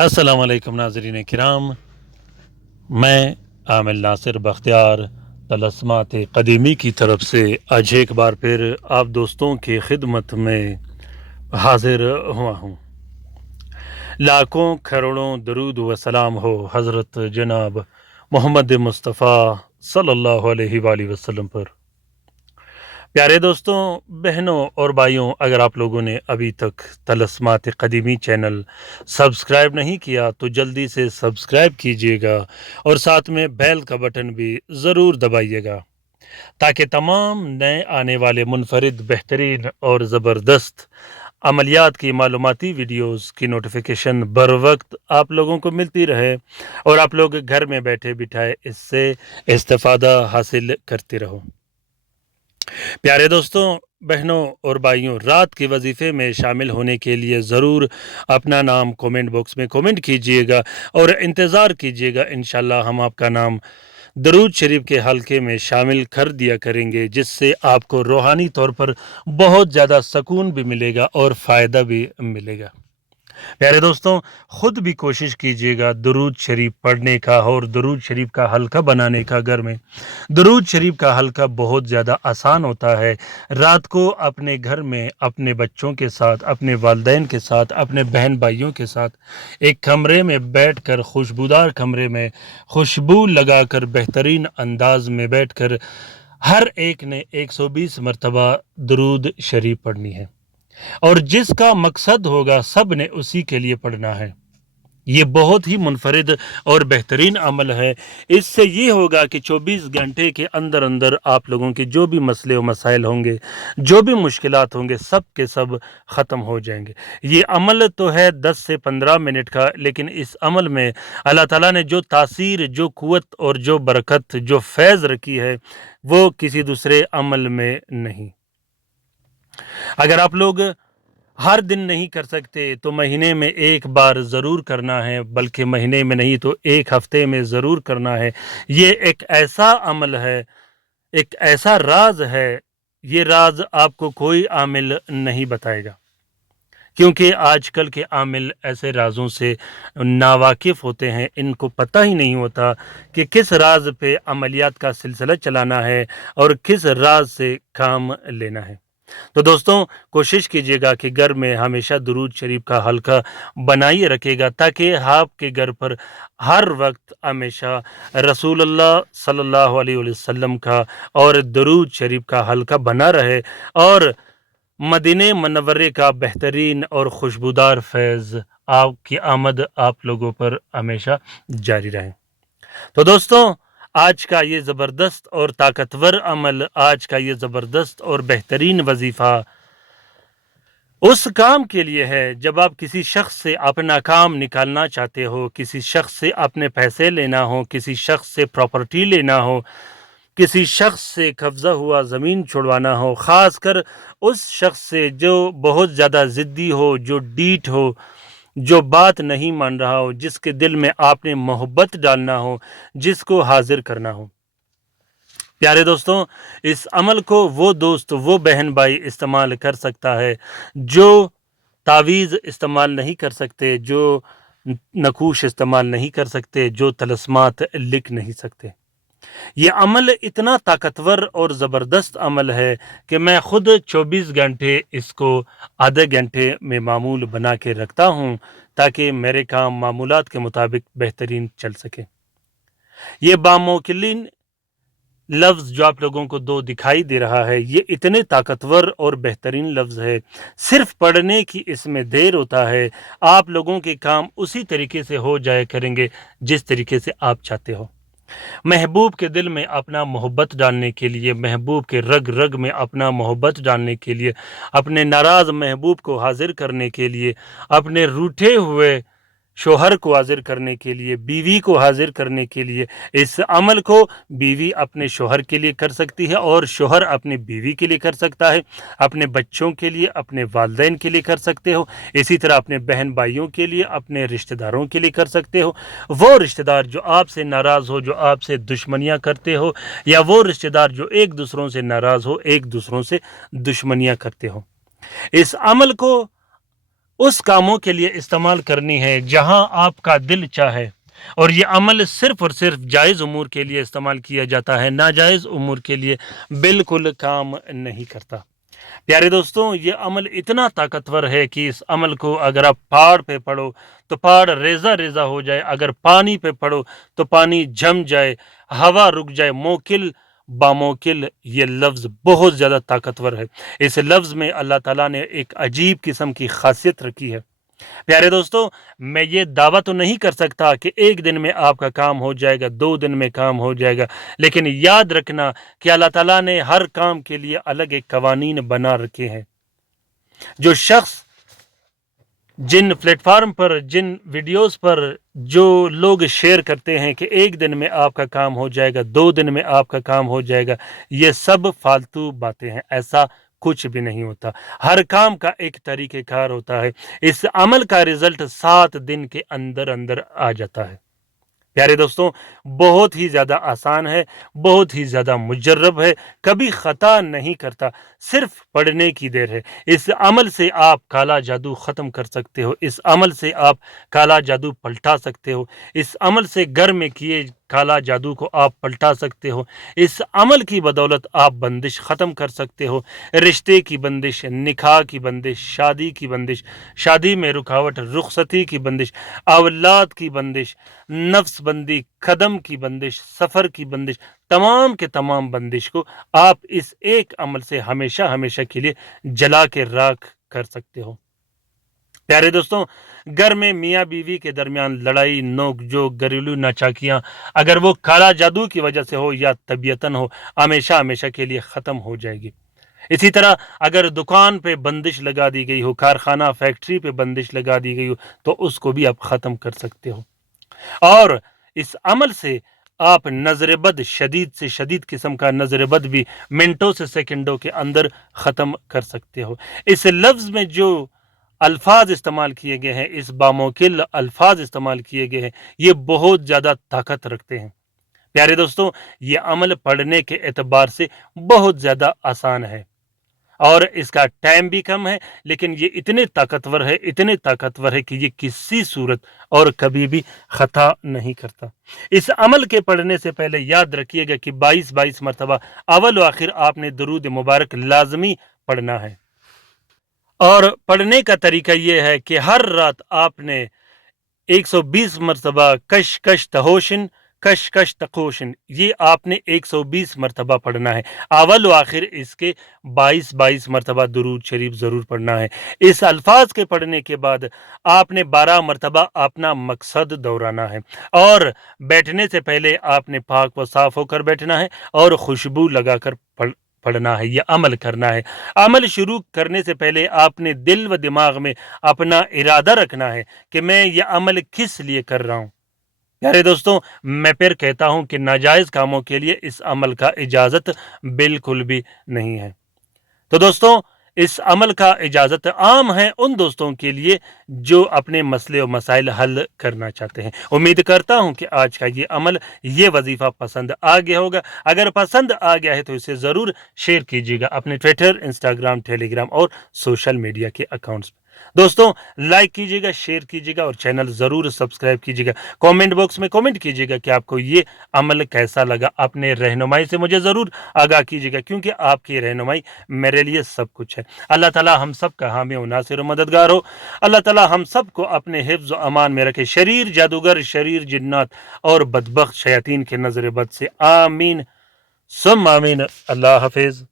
अस्सलाम वालेकुम नाज़रीन किराम, मैं आमिल नासिर बख्तियार तलस्मात क़दीमी की तरफ से आज एक बार फिर आप दोस्तों की खिदमत में हाजिर हुआ हूँ। लाखों करोड़ों दरूद व सलाम हो हज़रत जनाब मोहम्मद मुस्तफ़ा सल्लल्लाहु अलैहि वसल्लम पर। प्यारे दोस्तों, बहनों और भाइयों, अगर आप लोगों ने अभी तक तलस्मात क़दीमी चैनल सब्सक्राइब नहीं किया तो जल्दी से सब्सक्राइब कीजिएगा और साथ में बेल का बटन भी ज़रूर दबाइएगा ताकि तमाम नए आने वाले मुनफरिद बेहतरीन और ज़बरदस्त अमलियात की मालूमाती वीडियोस की नोटिफिकेशन बर वक्त आप लोगों को मिलती रहे और आप लोग घर में बैठे बिठाए इससे इस्तेफ़ादा हासिल करते रहो। प्यारे दोस्तों, बहनों और भाइयों, रात के वजीफ़े में शामिल होने के लिए ज़रूर अपना नाम कमेंट बॉक्स में कमेंट कीजिएगा और इंतज़ार कीजिएगा। इंशाल्लाह हम आपका नाम दरूद शरीफ के हल्के में शामिल कर दिया करेंगे, जिससे आपको रूहानी तौर पर बहुत ज़्यादा सुकून भी मिलेगा और फ़ायदा भी मिलेगा। प्यारे दोस्तों, ख़ुद भी कोशिश कीजिएगा दरूद शरीफ पढ़ने का और दरूद शरीफ का हल्का बनाने का। घर में दरूद शरीफ का हल्का बहुत ज़्यादा आसान होता है। रात को अपने घर में अपने बच्चों के साथ, अपने वालिदैन के साथ, अपने बहन भाइयों के साथ एक कमरे में बैठकर, खुशबूदार कमरे में खुशबू लगाकर, बेहतरीन अंदाज में बैठकर हर एक ने 120 मरतबा दरूद शरीफ पढ़नी है और जिसका मकसद होगा सब ने उसी के लिए पढ़ना है। ये बहुत ही मुनफरिद और बेहतरीन अमल है। इससे ये होगा कि 24 घंटे के अंदर अंदर आप लोगों के जो भी मसले व मसाइल होंगे, जो भी मुश्किलात होंगे, सब के सब ख़त्म हो जाएंगे। ये अमल तो है 10 से 15 मिनट का, लेकिन इस अमल में अल्लाह ताला ने जो तासीर, जो क़ुव्वत और जो बरकत, जो फैज़ रखी है, वो किसी दूसरे अमल में नहीं। अगर आप लोग हर दिन नहीं कर सकते तो महीने में एक बार ज़रूर करना है, बल्कि महीने में नहीं तो एक हफ़्ते में ज़रूर करना है। ये एक ऐसा अमल है, एक ऐसा राज है, ये राज आपको कोई आमिल नहीं बताएगा, क्योंकि आजकल के आमिल ऐसे राज़ों से नावाकिफ़ होते हैं। इनको पता ही नहीं होता कि किस राज पे अमलियात का सिलसिला चलाना है और किस राज से काम लेना है। तो दोस्तों, कोशिश कीजिएगा कि घर में हमेशा दुरूद शरीफ का हल्का बनाइए रखेगा, ताकि आपके घर पर हर वक्त हमेशा रसूलुल्लाह सल्लल्लाहु अलैहि वसल्लम का और दुरूद शरीफ का हल्का बना रहे और मदीने मुनव्वरे का बेहतरीन और खुशबूदार फैज़ आपकी आमद आप लोगों पर हमेशा जारी रहे। तो दोस्तों, आज का ये ज़बरदस्त और ताकतवर अमल, आज का ये ज़बरदस्त और बेहतरीन वजीफ़ा उस काम के लिए है जब आप किसी शख्स से अपना काम निकालना चाहते हो, किसी शख्स से अपने पैसे लेना हो, किसी शख्स से प्रॉपर्टी लेना हो, किसी शख्स से कब्ज़ा हुआ ज़मीन छुड़वाना हो, ख़ासकर उस शख्स से जो बहुत ज़्यादा ज़िद्दी हो, जो डीठ हो, जो बात नहीं मान रहा हो, जिसके दिल में आपने मोहब्बत डालना हो, जिसको हाजिर करना हो। प्यारे दोस्तों, इस अमल को वो दोस्त, वो बहन भाई इस्तेमाल कर सकता है जो तावीज़ इस्तेमाल नहीं कर सकते, जो नकूश इस्तेमाल नहीं कर सकते, जो तलस्मात लिख नहीं सकते। ये अमल इतना ताकतवर और ज़बरदस्त अमल है कि मैं ख़ुद 24 घंटे इसको आधे घंटे में मामूल बना के रखता हूँ, ताकि मेरे काम मामूलात के मुताबिक बेहतरीन चल सके। ये बामौकिलिन लफ्ज़ जो आप लोगों को दो दिखाई दे रहा है, ये इतने ताकतवर और बेहतरीन लफ्ज़ है। सिर्फ पढ़ने की इसमें देर होता है, आप लोगों के काम उसी तरीके से हो जाया करेंगे जिस तरीके से आप चाहते हो। महबूब के दिल में अपना मोहब्बत डालने के लिए, महबूब के रग रग में अपना मोहब्बत डालने के लिए, अपने नाराज़ महबूब को हाजिर करने के लिए, अपने रूठे हुए शोहर को हाजिर करने के लिए, बीवी को हाजिर करने के लिए, इस अमल को बीवी अपने शोहर के लिए कर सकती है और शोहर अपनी बीवी के लिए कर सकता है, अपने बच्चों के लिए, अपने वालिदैन के लिए कर सकते हो, इसी तरह अपने बहन भाइयों के लिए, अपने रिश्तेदारों के लिए कर सकते हो। वो रिश्तेदार जो आपसे नाराज़ हो, जो आपसे दुश्मनियाँ करते हो, या वो रिश्तेदार जो एक दूसरों से नाराज़ हो, एक दूसरों से दुश्मनियाँ करते हो, इस अमल को उस कामों के लिए इस्तेमाल करनी है जहां आपका दिल चाहे, और ये अमल सिर्फ और सिर्फ जायज़ उमूर के लिए इस्तेमाल किया जाता है, नाजायज़ उमूर के लिए बिल्कुल काम नहीं करता। प्यारे दोस्तों, ये अमल इतना ताकतवर है कि इस अमल को अगर आप पहाड़ पे पढ़ो तो पहाड़ रेजा रेजा हो जाए, अगर पानी पे पढ़ो तो पानी जम जाए, हवा रुक जाए। मोकिल बामोकिल, ये लफ्ज़ बहुत ज़्यादा ताकतवर है। इस लफ्ज़ में अल्लाह ताला ने एक अजीब किस्म की खासियत रखी है। प्यारे दोस्तों, मैं ये दावा तो नहीं कर सकता कि एक दिन में आपका काम हो जाएगा, 2 दिन में काम हो जाएगा, लेकिन याद रखना कि अल्लाह ताला ने हर काम के लिए अलग एक कवानीन बना रखे हैं। जो शख्स जिन प्लेटफार्म पर, जिन वीडियोस पर जो लोग शेयर करते हैं कि एक दिन में आपका काम हो जाएगा, 2 दिन में आपका काम हो जाएगा, ये सब फालतू बातें हैं। ऐसा कुछ भी नहीं होता। हर काम का एक तरीक़ेकार होता है। इस अमल का रिज़ल्ट 7 दिन के अंदर अंदर आ जाता है। प्यारे दोस्तों, बहुत ही ज़्यादा आसान है, बहुत ही ज़्यादा मुजर्रब है, कभी ख़ता नहीं करता, सिर्फ पढ़ने की देर है। इस अमल से आप काला जादू ख़त्म कर सकते हो, इस अमल से आप काला जादू पलटा सकते हो, इस अमल से घर में किए काला जादू को आप पलटा सकते हो। इस अमल की बदौलत आप बंदिश ख़त्म कर सकते हो, रिश्ते की बंदिश, निकाह की बंदिश, शादी की बंदिश, शादी में रुकावट, रुखसती की बंदिश, औलाद की बंदिश, नफ्स बंदी, कदम की बंदिश, सफ़र की बंदिश, तमाम के तमाम बंदिश को आप इस एक अमल से हमेशा हमेशा के लिए जला के राख कर सकते हो। प्यारे दोस्तों, घर में मियाँ बीवी के दरमियान लड़ाई, नोक जोक, घरेलू नाचाकियाँ, अगर वो काला जादू की वजह से हो या तबीयतन हो, हमेशा हमेशा के लिए ख़त्म हो जाएगी। इसी तरह अगर दुकान पे बंदिश लगा दी गई हो, कारखाना फैक्ट्री पे बंदिश लगा दी गई हो, तो उसको भी आप ख़त्म कर सकते हो। और इस अमल से आप नज़र बद, शदीद से शदीद किस्म का नज़र बद भी मिनटों से सेकंडों के अंदर ख़त्म कर सकते हो। इस लफ्ज़ में जो अल्फाज इस्तेमाल किए गए हैं, इस बामोकिल अल्फाज इस्तेमाल किए गए हैं, ये बहुत ज़्यादा ताकत रखते हैं। प्यारे दोस्तों, ये अमल पढ़ने के एतबार से बहुत ज़्यादा आसान है और इसका टाइम भी कम है, लेकिन ये इतने ताकतवर है, इतने ताकतवर है कि ये किसी सूरत और कभी भी ख़ता नहीं करता। इस अमल के पढ़ने से पहले याद रखिएगा कि 22 मरतबा अव्वल व आखिर आपने दुरूद मुबारक लाज़मी पढ़ना है। और पढ़ने का तरीका ये है कि हर रात आपने 120 मरतबा कश कश तहोशिन, कश कश तकोशिन, ये आपने 120 मरतबा पढ़ना है। अव्वल व आखिर इसके 22 मरतबा दुरूद शरीफ ज़रूर पढ़ना है। इस अल्फाज के पढ़ने के बाद आपने 12 मरतबा अपना मकसद दोहराना है और बैठने से पहले आपने पाक व साफ़ होकर बैठना है और खुशबू लगाकर पढ़ना है, यह अमल करना है। अमल शुरू करने से पहले आपने दिल व दिमाग में अपना इरादा रखना है कि मैं यह अमल किस लिए कर रहा हूँ। प्यारे दोस्तों, मैं फिर कहता हूँ कि नाजायज़ कामों के लिए इस अमल का इजाज़त बिल्कुल भी नहीं है। तो दोस्तों, इस अमल का इजाज़त आम है उन दोस्तों के लिए जो अपने मसले और मसाइल हल करना चाहते हैं। उम्मीद करता हूं कि आज का ये अमल, ये वजीफ़ा पसंद आ गया होगा। अगर पसंद आ गया है तो इसे ज़रूर शेयर कीजिएगा अपने ट्विटर, इंस्टाग्राम, टेलीग्राम और सोशल मीडिया के अकाउंट्स पर। दोस्तों, लाइक कीजिएगा, शेयर कीजिएगा और चैनल ज़रूर सब्सक्राइब कीजिएगा। कमेंट बॉक्स में कमेंट कीजिएगा कि आपको ये अमल कैसा लगा। अपने रहनुमाई से मुझे ज़रूर आगाह कीजिएगा, क्योंकि आपकी रहनुमाई मेरे लिए सब कुछ है। अल्लाह ताला हम सब का हामी व नासिर व मददगार हो। अल्लाह ताला हम सब को अपने हिफ्ज़ व अमान में रखे, शरीर जादूगर, शरीर जिन्नात और बदबख्त शयातीन के नज़र बद से। आमीन सुम आमीन। अल्लाह हाफिज़।